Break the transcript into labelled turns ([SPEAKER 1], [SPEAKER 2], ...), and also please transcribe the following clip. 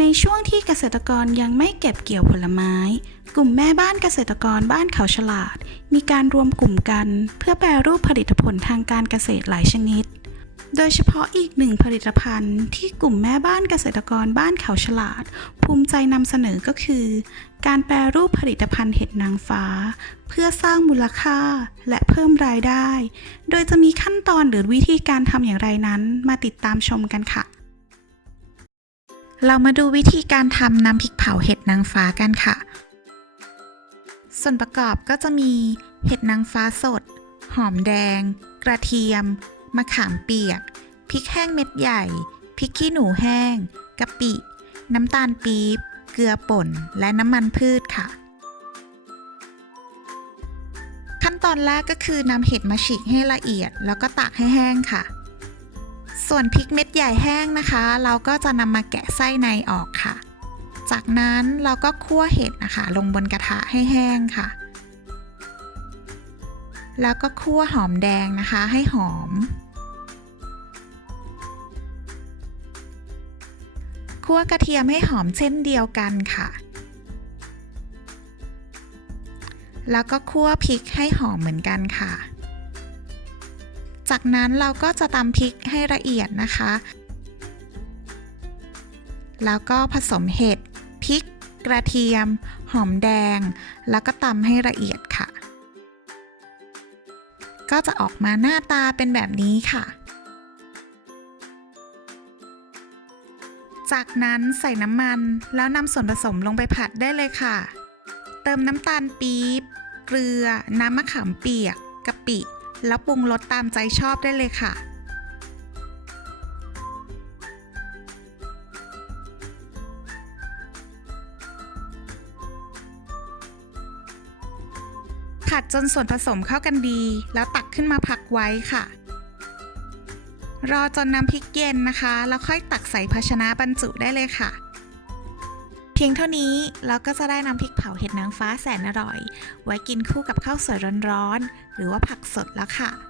[SPEAKER 1] ในช่วงที่เกษตรกรยังไม่เก็บเกี่ยวผลไม้ กลุ่มแม่บ้านเกษตรกรบ้านเขาฉลาด มีการรวมกลุ่มกัน เพื่อแปรรูปผลิตผลทางการเกษตรหลายชนิด โดยเฉพาะอีกหนึ่งผลิตภัณฑ์ที่กลุ่มแม่บ้านเกษตรกรบ้านเขาฉลาด ภูมิใจนำเสนอก็คือ การแปรรูปผลิตภัณฑ์เห็ดนางฟ้า เพื่อสร้างมูลค่าและเพิ่มรายได้ โดยจะมีขั้นตอนหรือวิธีการทำอย่างไรนั้น มาติดตามชมกันค่ะ เรามาดูวิธีการทำน้ำพริกเผาเห็ดนางฟ้ากันค่ะ ส่วนประกอบก็จะมีเห็ดนางฟ้าสด หอมแดง กระเทียม มะขามเปียก พริกแห้งเม็ดใหญ่ พริกขี้หนูแห้ง กะปิ น้ำตาลปี๊บ เกลือป่น และน้ำมันพืชค่ะ ขั้นตอนแรกก็คือนำเห็ดมาฉีกให้ละเอียด แล้วก็ตากให้แห้งค่ะ ส่วนพริกเม็ดใหญ่แห้งนะคะ เราก็จะนำมาแกะไส้ในออกค่ะ จากนั้นเราก็คั่วเห็ดนะคะ ลงบนกระทะให้แห้งค่ะ แล้วก็คั่วหอมแดงนะคะให้หอม คั่วกระเทียมให้หอมเช่นเดียวกันค่ะ แล้วก็คั่วพริกให้หอมเหมือนกันค่ะ จากนั้นเราก็จะตำพริกให้ละเอียดนะคะ แล้วก็ผสมเห็ดพริก กระเทียม หอมแดง แล้วก็ตำให้ละเอียดค่ะ ก็จะออกมาหน้าตาเป็นแบบนี้ค่ะ จากนั้นใส่น้ำมันแล้วนำส่วนผสมลงไปผัดได้เลยค่ะ เติมน้ำตาลปี๊บ เกลือ น้ำมะขามเปียกกะปิ แล้วปรุงรสตามใจชอบได้เลยค่ะ ผัดจนส่วนผสมเข้ากันดี แล้วตักขึ้นมาพักไว้ค่ะ รอจนน้ำพริกเย็นนะคะ แล้วค่อยตักใส่ภาชนะบรรจุได้เลยค่ะ พียงเท่านี้เราก็จะได้น้ำพริกเผาเห็ดนางฟ้าแสนอร่อย ไว้กินคู่กับข้าวสวยร้อนๆหรือว่าผักสดแล้วค่ะ